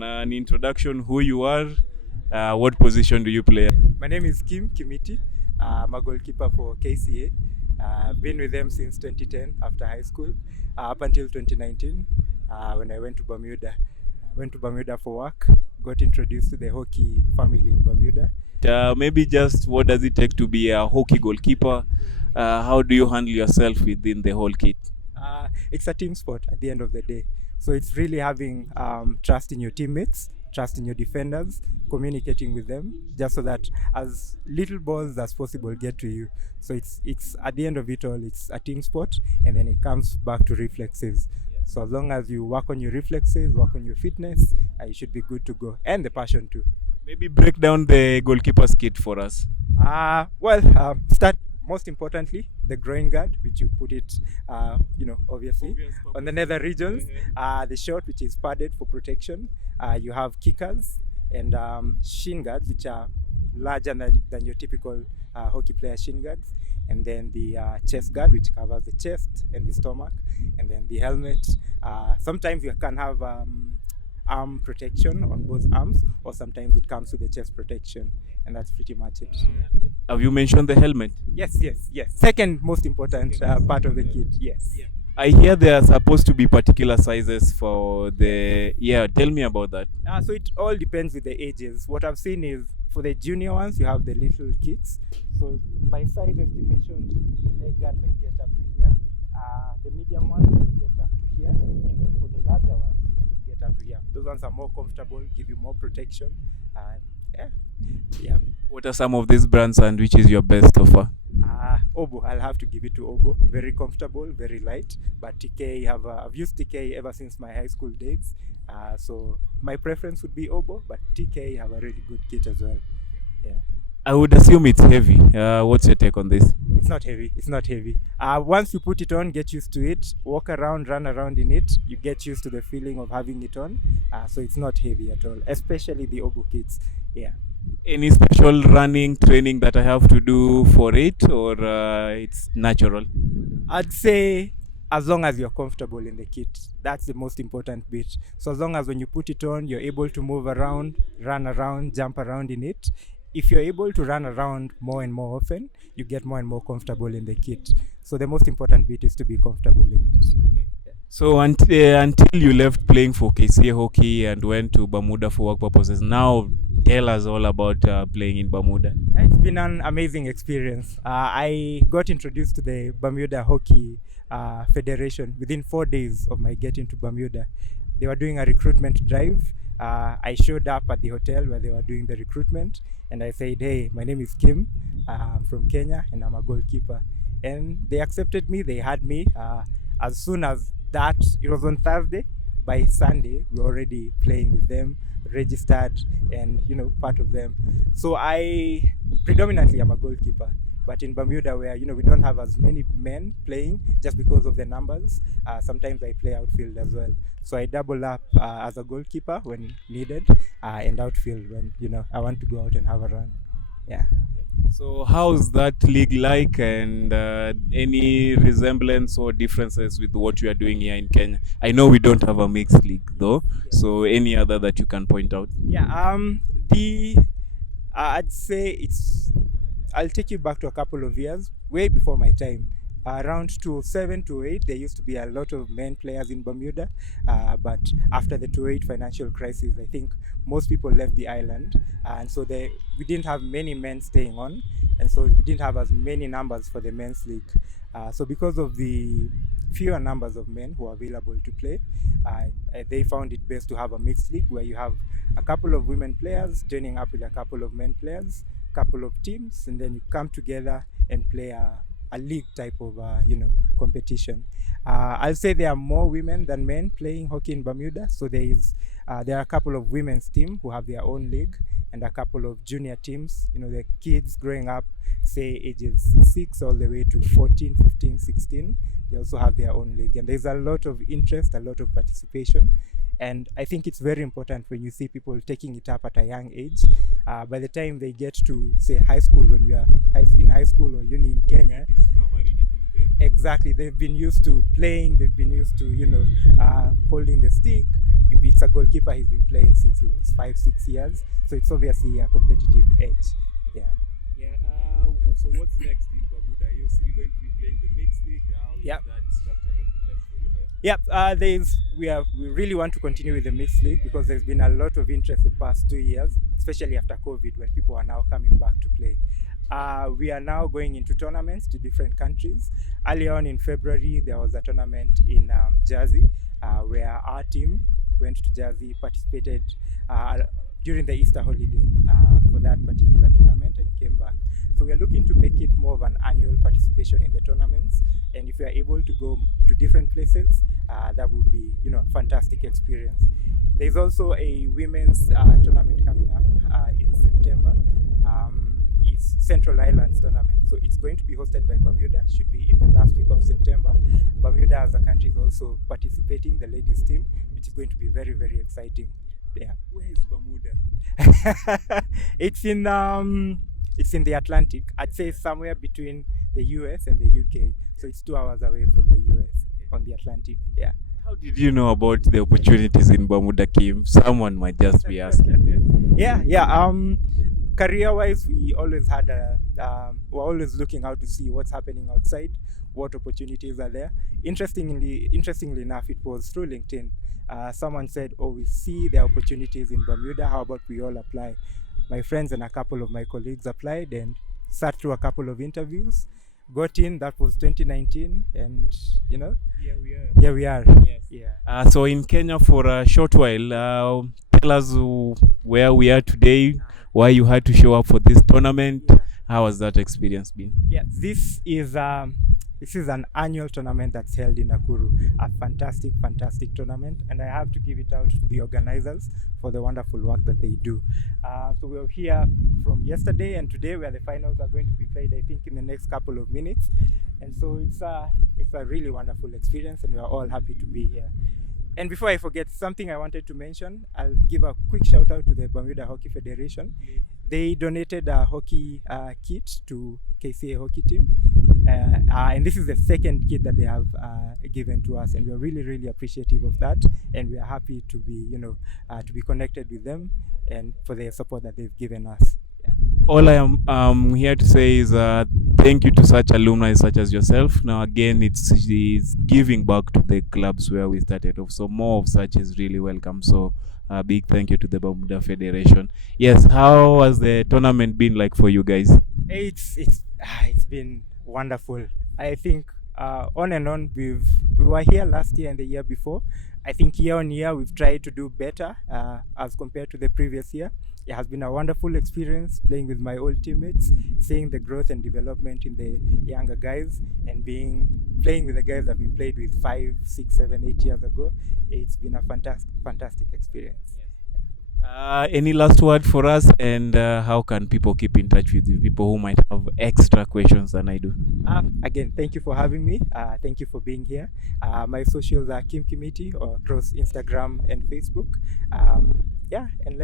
An introduction, who you are, what position do you play? My name is Kimiti. I'm a goalkeeper for KCA. I've been with them since 2010 after high school, up until 2019 when I went to Bermuda. I went to Bermuda for work, got introduced to the hockey family in Bermuda. Maybe just what does it take to be a hockey goalkeeper? How do you handle yourself within the whole kit? It's a team sport at the end of the day. So it's really having trust in your teammates, trust in your defenders, communicating with them, just so that as little balls as possible get to you. So it's at the end of it all, it's a team sport, and then it comes back to reflexes. So as long as you work on your reflexes, work on your fitness, you should be good to go, and the passion too. Maybe break down the goalkeeper's kit for us. Start most importantly the groin guard, which you put it, obviously on the nether regions. The short, which is padded for protection. You have kickers and shin guards, which are larger than your typical hockey player shin guards. And then the chest guard, which covers the chest and the stomach. And then the helmet. Sometimes you can have arm protection on both arms, or sometimes it comes with the chest protection, and that's pretty much it. Have you mentioned the helmet? Yes. Second most important part of the kit. Yes. I hear there are supposed to be particular sizes for the. Yeah, tell me about that. So it all depends with the ages. What I've seen is for the junior ones, you have the little kits. So by size estimation, the leg guard might get up to here. The medium ones will get up to here, and then for the larger ones, will get up to here. Those ones are more comfortable, give you more protection. Yeah. What are some of these brands and which is your best offer? Obo, I'll have to give it to Obo. Very comfortable, very light. But TK, I've used TK ever since my high school days. So my preference would be Obo, but TK have a really good kit as well. Yeah. I would assume it's heavy. What's your take on this? It's not heavy. Once you put it on, get used to it. Walk around, run around in it. You get used to the feeling of having it on. So it's not heavy at all, especially the Obo kits. Yeah. Any special running training that I have to do for it, or it's natural? I'd say as long as you're comfortable in the kit, that's the most important bit. So as long as when you put it on, you're able to move around, run around, jump around in it. If you're able to run around more and more often, you get more and more comfortable in the kit. So the most important bit is to be comfortable in it. Okay. So until you left playing for KCA hockey and went to Bermuda for work purposes, now tell us all about playing in Bermuda. It's been an amazing experience. I got introduced to the Bermuda Hockey Federation within 4 days of my getting to Bermuda. They were doing a recruitment drive. I showed up at the hotel where they were doing the recruitment, and I said, hey, my name is Kim. I'm from Kenya and I'm a goalkeeper. And they accepted me. They had me. As soon as that, it was on Thursday. By Sunday, we were already playing with them, registered, and part of them. So I predominantly am a goalkeeper, but in Bermuda, where we don't have as many men playing just because of the numbers, sometimes I play outfield as well. So I double up as a goalkeeper when needed, and outfield when I want to go out and have a run. Yeah. So how's that league like, and any resemblance or differences with what you are doing here in Kenya? I know we don't have a mixed league though, so any other that you can point out? Yeah, I'd say I'll take you back to a couple of years, way before my time. Around 2007 to 2008, there used to be a lot of men players in Bermuda, but after the 2008 financial crisis, I think most people left the island, and so we didn't have many men staying on, and so we didn't have as many numbers for the men's league. So because of the fewer numbers of men who are available to play, they found it best to have a mixed league where you have a couple of women players joining up with a couple of men players, couple of teams, and then you come together and play a league type of competition. I'll say there are more women than men playing hockey in Bermuda. So there are a couple of women's teams who have their own league, and a couple of junior teams, the kids growing up, say ages 6 all the way to 14, 15, 16. They also have their own league, and there's a lot of interest, a lot of participation. And I think it's very important when you see people taking it up at a young age. By the time they get to, say, high school, when we are in high school or uni in Kenya, Discovering it in Kenya. exactly, they've been used to playing, they've been used to, holding the stick, if it's a goalkeeper, he's been playing since he was 5-6 years, so it's obviously a competitive edge. Yeah. Yeah. So what's next in Bermuda? Are you still going to be playing the mixed league? How is Yep. that structure looking like for you there? Yep, we really want to continue with the mixed league because there's been a lot of interest the past 2 years, especially after COVID, when people are now coming back to play. We are now going into tournaments to different countries. Earlier on in February, there was a tournament in Jersey, where our team went to Jersey, participated during the Easter holiday for that particular tournament, and came back. So we are looking to make it more of an annual participation in the tournaments, and if we are able to go to different places, that will be, a fantastic experience. There's also a women's tournament coming up in September. It's Central Islands tournament, so it's going to be hosted by Bermuda. Should be in the last week of September. Bermuda as a country is also participating, the ladies team, which is going to be very, very exciting. Yeah. Where is Bermuda? It's in the Atlantic. I'd say somewhere between the US and the UK. So it's 2 hours away from the US on the Atlantic. Yeah. How did you know about the opportunities in Bermuda, Kim? Someone might just be asking there. Yeah. Career-wise, we always had we're always looking out to see what's happening outside, what opportunities are there. Interestingly enough, it was through LinkedIn. Someone said, "Oh, we see the opportunities in Bermuda. How about we all apply?" My friends and a couple of my colleagues applied and sat through a couple of interviews, got in. That was 2019, and here we are. Yes. Yeah. So in Kenya for a short while, tell us where we are today, why you had to show up for this tournament. Yeah. How has that experience been? Yeah, this is an annual tournament that's held in Nakuru. A fantastic tournament, and I have to give it out to the organizers for the wonderful work that they do. So we are here from yesterday and today, where the finals are going to be played, I think, in the next couple of minutes. And so it's a really wonderful experience, and we are all happy to be here. And before I forget, something I wanted to mention, I'll give a quick shout out to the Bermuda Hockey Federation. They donated a hockey kit to KCA hockey team, and this is the second kit that they have given to us, and we're really, really appreciative of that, and we are happy to be, to be connected with them and for the support that they've given us. Yeah. All I am here to say is thank you to such alumni such as yourself. Now again, it's giving back to the clubs where we started off, so more of such is really welcome. So a big thank you to the Bermuda Federation. Yes, how has the tournament been like for you guys? It's been wonderful. I think on and on, we were here last year and the year before. I think year on year we've tried to do better as compared to the previous year. It has been a wonderful experience playing with my old teammates, seeing the growth and development in the younger guys, and playing with the guys that we played with 5, 6, 7, 8 years ago. It's been a fantastic experience. Any last word for us, and how can people keep in touch with you, people who might have extra questions than I do? Again, thank you for having me. Thank you for being here. My socials are Kimiti or across Instagram and Facebook. And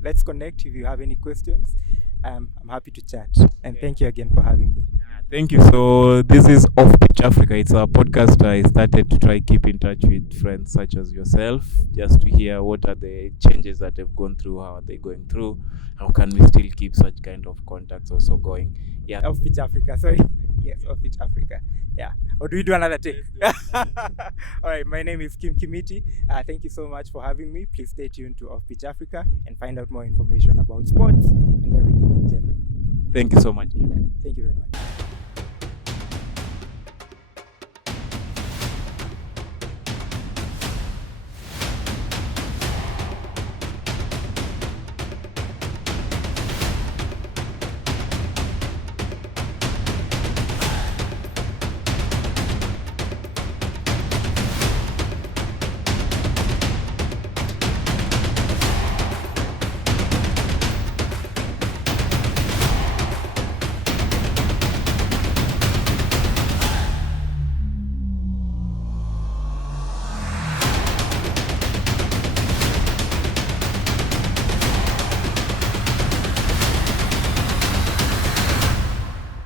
let's connect if you have any questions. I'm happy to chat, and thank you again for having me. Thank you. So this is Off Pitch Africa. It's a podcast I started to try keep in touch with friends such as yourself, just to hear what are the changes that they've gone through, how are they going through, how can we still keep such kind of contacts also going. Yeah. Off Pitch Africa, sorry. Yes, Off Pitch Africa. Yeah. Or do we do another take? All right, my name is Kimiti. Thank you so much for having me. Please stay tuned to Off Pitch Africa and find out more information about sports and everything in general. Thank you so much, Kim. Thank you very much.